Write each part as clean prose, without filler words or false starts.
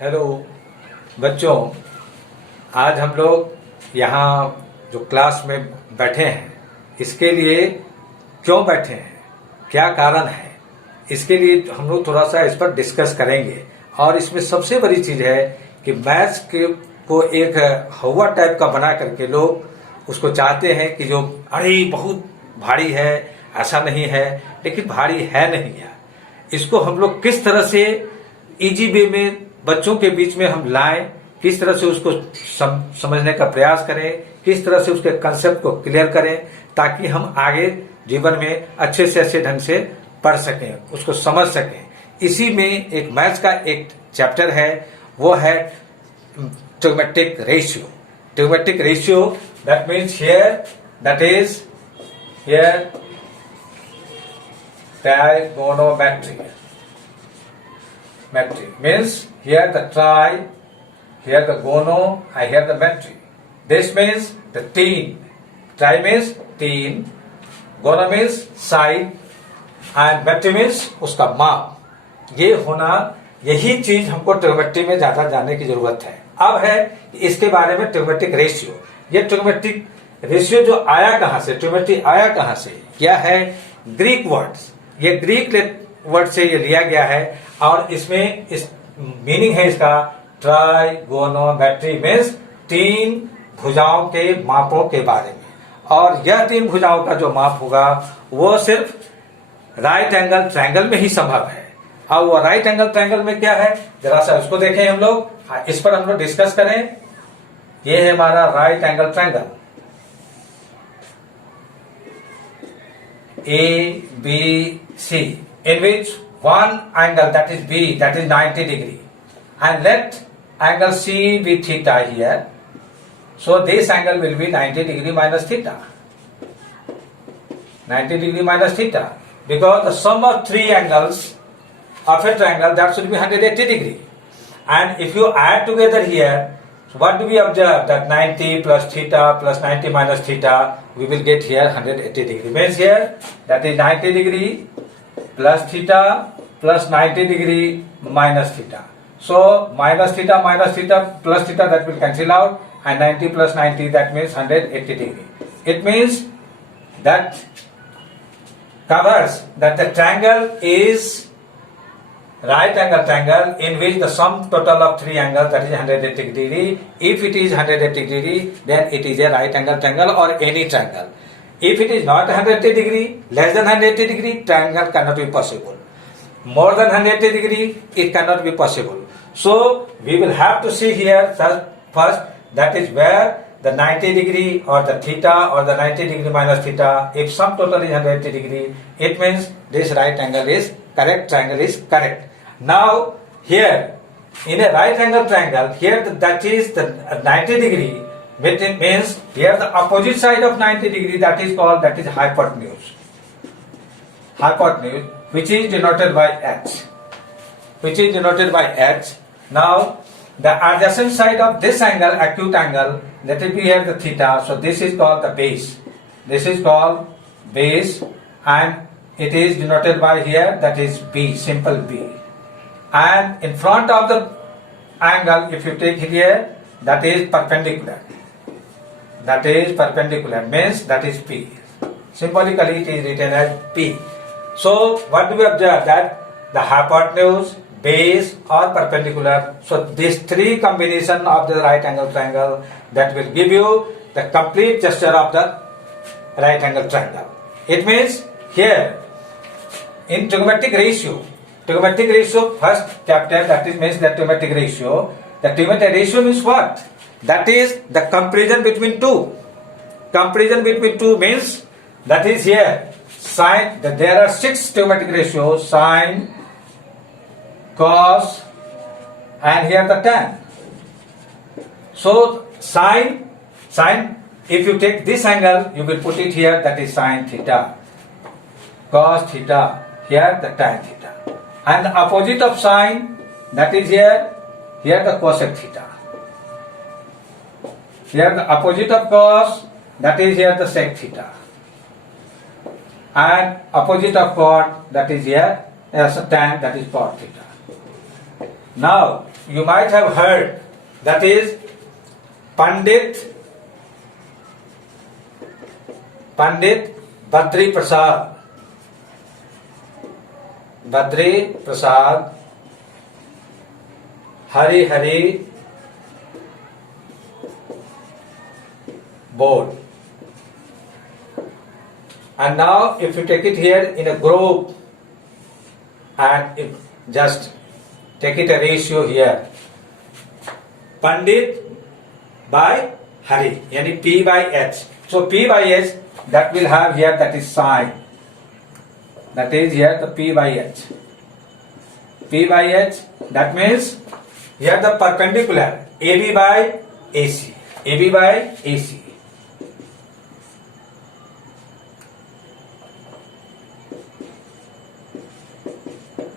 Hello बच्चों, आज हम लोग यहाँ जो क्लास में बैठे हैं इसके लिए क्यों बैठे हैं, क्या कारण है, इसके लिए हम लोग थोड़ा सा इस पर डिस्कस करेंगे। और इसमें सबसे बड़ी चीज है कि मैथ्स के को एक हवा टाइप का बना करके लोग उसको चाहते हैं कि जो अरे बहुत भारी है, ऐसा नहीं है, लेकिन भारी है नहीं है। इसको हम लोग किस तरह से इजी वे में बच्चों के बीच में हम लाएं, किस तरह से उसको समझने का प्रयास करें, किस तरह से उसके कंसेप्ट को क्लियर करें, ताकि हम आगे जीवन में अच्छे से अच्छे ढंग से पढ़ सकें, उसको समझ सकें। इसी में एक मैथ्स का एक चैप्टर है, वो है trigonometric ratio. Trigonometric ratio that means here, that is here trigonometry. Metry means here the tri, here the gono, and here the metry. This means the teen. Tri means teen, gono means side, and metry means उसका माप। ये होना, यही चीज हमको trigonometry में ज्यादा जानने की जरूरत है। अब है इसके बारे में ट्रिग्नोमेट्रिक रेशियो। ये ट्रिग्नोमेट्रिक रेशियो जो आया कहां से, ट्रिग्नोमेट्री आया कहां से, क्या है, ग्रीक वर्ड्स। ये ग्रीक वर्ड से ये लिया गया है और इसमें इस मीनिंग है इसका ट्राइगोनोमेट्री मीन्स तीन भुजाओं के मापों के बारे में। और यह तीन भुजाओं का जो माप होगा वो सिर्फ राइट एंगल ट्रायंगल में ही संभव है। अब वो राइट एंगल ट्रायंगल में क्या है, जरा सा उसको देखें हम लोग, इस पर हम लोग डिस्कस करें। ये है हमारा right angle triangle A, B, C, in which one angle, that is B, that is 90 degree, and let angle C be theta here. So this angle will be 90 degree minus theta. 90 degree minus theta, because the sum of three angles of a triangle, that should be 180 degree. And if you add together here, so what do we observe? That 90 plus theta plus 90 minus theta, we will get here 180 degree. Means here, that is 90 degree plus theta plus 90 degree minus theta. So minus theta plus theta, that will cancel out, and 90 plus 90, that means 180 degree. It means that covers that the triangle is right angle triangle in which the sum total of three angles, that is 180 degree. If it is 180 degree, then it is a right angle triangle or any triangle. If it is not 180 degree, less than 180 degree, triangle cannot be possible. More than 180 degree, it cannot be possible. So we will have to see here first, that is where the 90 degree or the theta or the 90 degree minus theta, if sum total is 180 degree, it means this right angle is correct, triangle is correct. Now here in a right angle triangle, here that is the 90 degree, which means here the opposite side of 90 degree, that is called, that is hypotenuse. Hypotenuse, which is denoted by h. Which is denoted by h. Now the adjacent side of this angle, acute angle, that will be here the theta. So this is called the base. This is called base, and it is denoted by here, that is B, simple B. And in front of the angle, if you take here, that is perpendicular. That is perpendicular, means that is P. Symbolically it is written as P. So what do we observe? That the hypotenuse, base or perpendicular. So these three combination of the right angle triangle, that will give you the complete gesture of the right angle triangle. It means here in trigonometric ratio, first chapter, that is means the trigonometric ratio. The trigonometric ratio means what? That is the comparison between two. Comparison between two means, that is here sine, that there are 6 trigonometric ratios: sine, cos, and here the tan. So sine, if you take this angle, you will put it here, that is sine theta. Cos theta, here the tan theta. And the opposite of sine, that is here the cosec theta. Here the opposite of cos, that is here the sec theta. And opposite of cot, that is here as a tan, that is cot theta. Now you might have heard, that is Pandit Badri Prasad Hari Hari board. And now if you take it here in a group and if just take it a ratio here, Pandit by Hari, yani P by H. So P by H, that will have here, that is sign. That is here the P by H. P by H, that means here the perpendicular AB by AC. AB by AC.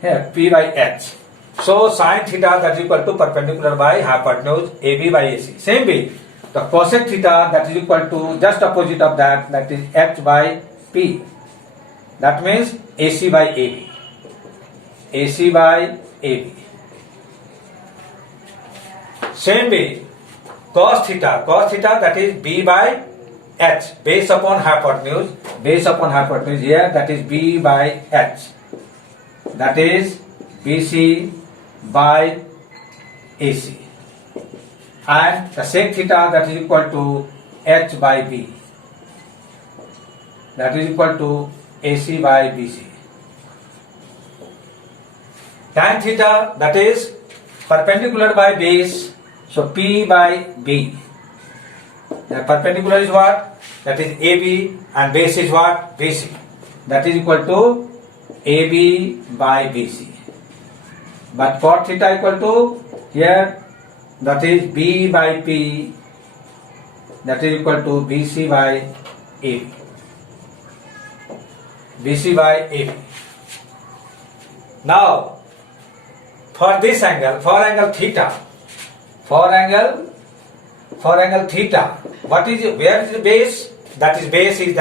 Here P by H. So sin theta, that is equal to perpendicular by hypotenuse AB by AC. Same way, the cosec theta, that is equal to just opposite of that, that is H by P. That means AC by AB. AC by AB. Same way, cos theta, that is B by H, base upon hypotenuse, here, that is B by H. That is BC by AC. And the sec theta, that is equal to H by B. That is equal to AC by BC. Tan theta, that is perpendicular by base, so P by B. The perpendicular is what? That is AB, and base is what? BC. That is equal to AB by BC. But cot theta equal to here, that is B by P, that is equal to BC by AB. BC by AB. Now, for this angle, for angle theta, what is it? Where is the base? That is BC.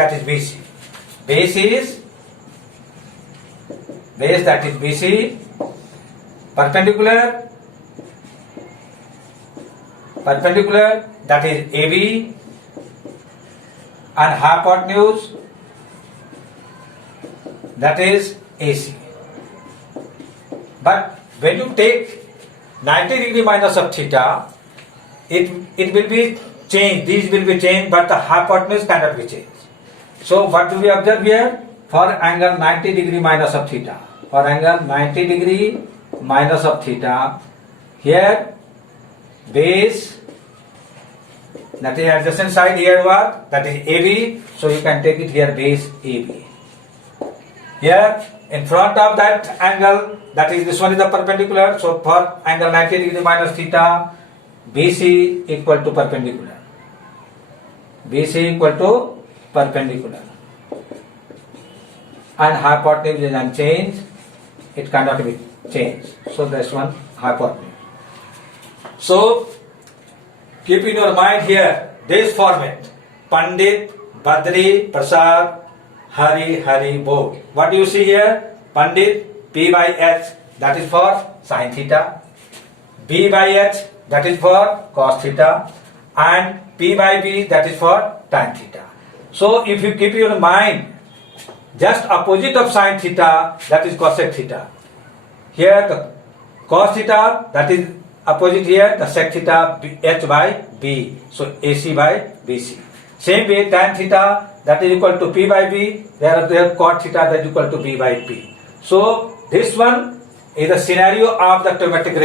Base, that is BC. Perpendicular, that is AB, and hypotenuse, that is AC. But when you take 90 degree minus of theta, it will be changed, these will be changed, but the hypotenuse cannot be changed. So what do we observe here? For angle 90 degree minus of theta, here base, that is adjacent side here what? That is AB, so you can take it here base AB. Here in front of that angle, that is, this one is the perpendicular, so for angle 90 degree minus theta, BC equal to perpendicular. And hypotenuse is unchanged, it cannot be changed. So this one hypotenuse. So keep in your mind here this format: Pandit Badri Prasad Hari board. What do you see here? Pandit P by H, that is for sin theta. B by H, that is for cos theta. And P by B, that is for tan theta. So if you keep your mind just opposite of sin theta, that is cosec theta. Here the cos theta, that is opposite here, the sec theta, H by B. So AC by BC. Same way tan theta, that is equal to P by B. There cot theta, that is equal to B by P. So this one is the scenario of the trigonometric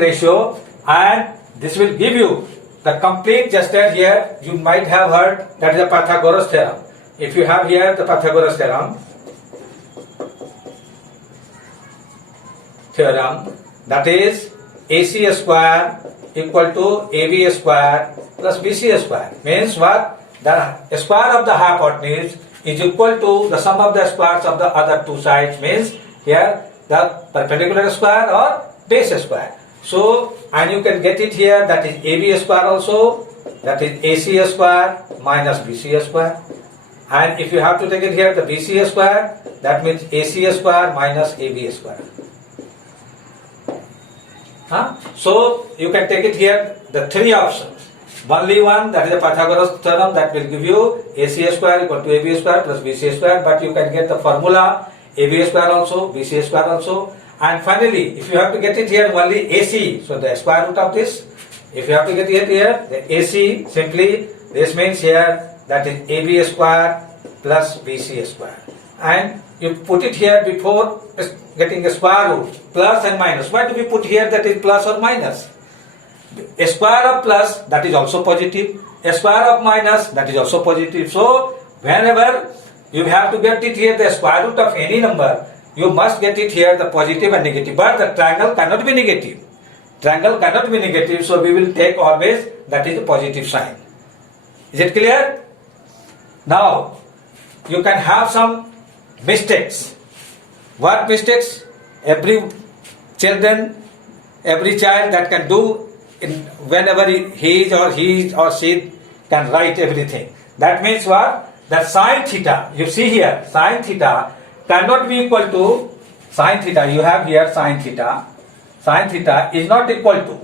ratio, and this will give you the complete gesture here. You might have heard that is the Pythagoras theorem. If you have here the Pythagoras theorem, that is AC square equal to AB square plus BC square. Means what? The square of the hypotenuse is equal to the sum of the squares of the other two sides. Means here the perpendicular square or base square. So, and you can get it here, that is AB square also, that is AC square minus BC square. And if you have to take it here, the BC square, that means AC square minus AB square. So you can take it here, the three options. Only one, that is the Pythagoras theorem, that will give you AC square equal to AB square plus BC square, but you can get the formula AB square also, BC square also. And finally, if you have to get it here only AC, so the square root of this, if you have to get it here, the AC, simply this means here that is AB square plus BC square. And you put it here before getting a square root, plus and minus. Why do we put here that is plus or minus? A square of plus, that is also positive. A square of minus, that is also positive. So, whenever you have to get it here the square root of any number, you must get it here the positive and negative. But the triangle cannot be negative. Triangle cannot be negative, so we will take always that is a positive sign. Is it clear? Now, you can have some mistakes. What mistakes? Every child that can do whenever he or she can write everything. That means what? That sine theta, you see here, sine theta cannot be equal to sine theta. You have here sine theta. Sine theta is not equal to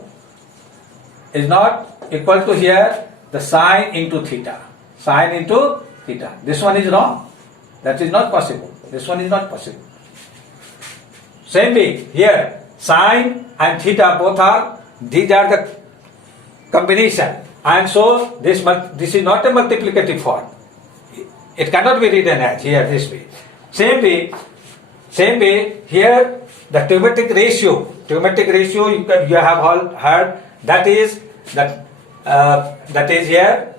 here the sine into theta. Sine into theta. This one is wrong. That is not possible. This one is not possible. Same way here, sine and theta both are, these are the combination, and so this is not a multiplicative form. It cannot be written as here this way. Same way here the geometric ratio you have all heard, that is here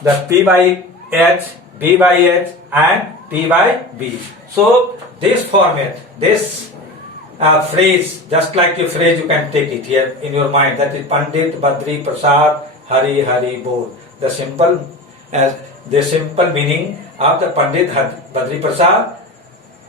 the P by H, B by H and P by B. So this format, this phrase, just like a phrase you can take it here in your mind, that is Pandit Badri Prasad Hari Hari Bol. The simple meaning of the Pandit Badri Prasad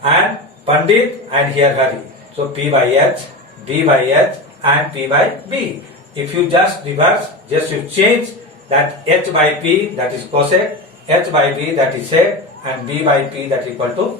and Pandit and here Hari. So P by H, B by H and P by B. If you just reverse, just you change that H by P, that is cosec, H by B, that is sec, and B by P, that is equal to